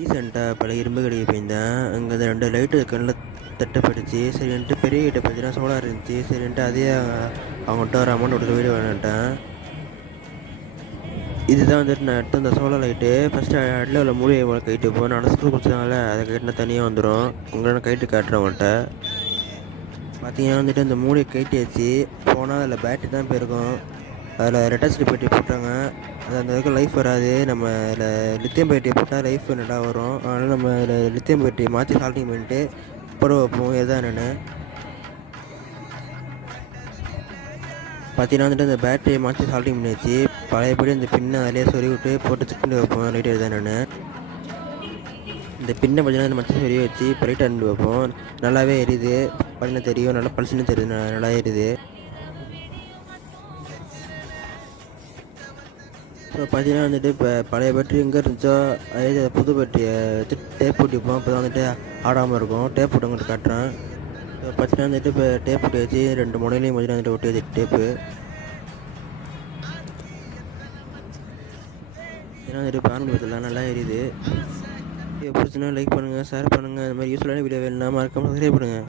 ரீசெண்டாக பல இரும்பு கடைக்கு போயிருந்தேன். அங்கே அந்த 2 லைட்டு கண்ணில் தட்டுப்பட்டுச்சு. சரின்ட்டு பெரிய கிட்ட பார்த்தீங்கன்னா சோலார் இருந்துச்சு. சரின்ட்டு அதே அவங்கள்ட்ட ஒரு அமௌண்ட் கொடுத்து வீடியோ வேணுன்ட்டேன். இதுதான் வந்துட்டு நான் எடுத்த அந்த சோலார் லைட்டு. ஃபஸ்ட்டு அடியில் உள்ள மூலிகை கைட்டு இப்போ நான் ஸ்கூல் குடிச்சதுனால அதை கைட்டினா தனியாக வந்துடும். உங்களால் கைட்டு காட்டுறேன் உங்கள்கிட்ட. பார்த்தீங்கன்னா வந்துட்டு அந்த மூலிகை கைட்டியாச்சு. போனால் அதில் பேட்டரி தான் போயிருக்கும். அதில் ரெட்டாசிட்டி பேட்டரி போட்டாங்க. அது அந்த அளவுக்கு லைஃப் வராது. நம்ம அதில் லித்தியம் பேட்டரியை போட்டால் லைஃப் நல்லா வரும். அதனால் நம்ம அதில் லித்தியம் பேட்டரியை மாற்றி சால்ட்டிங் பண்ணிட்டு போட வைப்போம். எதான் என்னென்னு பார்த்தீங்கன்னா வந்துட்டு அந்த பேட்டரியை மாற்றி சால்ட்டிங் பண்ணியாச்சு. பழையபடி அந்த பின்னை அதிலே சொறி விட்டு போட்டு செக் பண்ணி வைப்போம் லைட் எதான் என்னென்னு. இந்த பின்னை பார்த்தீங்கன்னா மட்டும் சொறி வச்சு இப்போ லைட் அனுப்பி வைப்போம். நல்லாவே எரியுது. பார்த்தீங்கன்னா தெரியும், நல்லா பளிச்சுன்னு தெரியுது, நல்லா எரியுது. ஸோ பார்த்தீங்கன்னா வந்துட்டு இப்போ பழைய பேட்டரி எங்கே இருந்துச்சோ அதே புது பேட்டரியை வச்சு டேப் போட்டிப்போம். அப்போ தான் வந்துட்டு ஆடாமல் இருக்கும். டேப் போட்டு உங்கள்கிட்ட காட்டுறேன். ஸோ பார்த்தீங்கன்னா வந்துட்டு இப்போ டேப் போட்டு வச்சு 2 முனையிலையும் பார்த்தீங்கன்னா வந்துட்டு ஒட்டி வச்சு டேப்பு. ஏன்னா வந்துட்டு பேன் பத்தலாம் நல்லா எரியுது. பிடிச்சுன்னா லைக் பண்ணுங்கள், ஷேர் பண்ணுங்கள். இந்த மாதிரி யூஸ்ஃபுல்லான வீடியோ வேணும்னா மறக்காம சப்ஸ்கிரைப் பண்ணுங்கள்.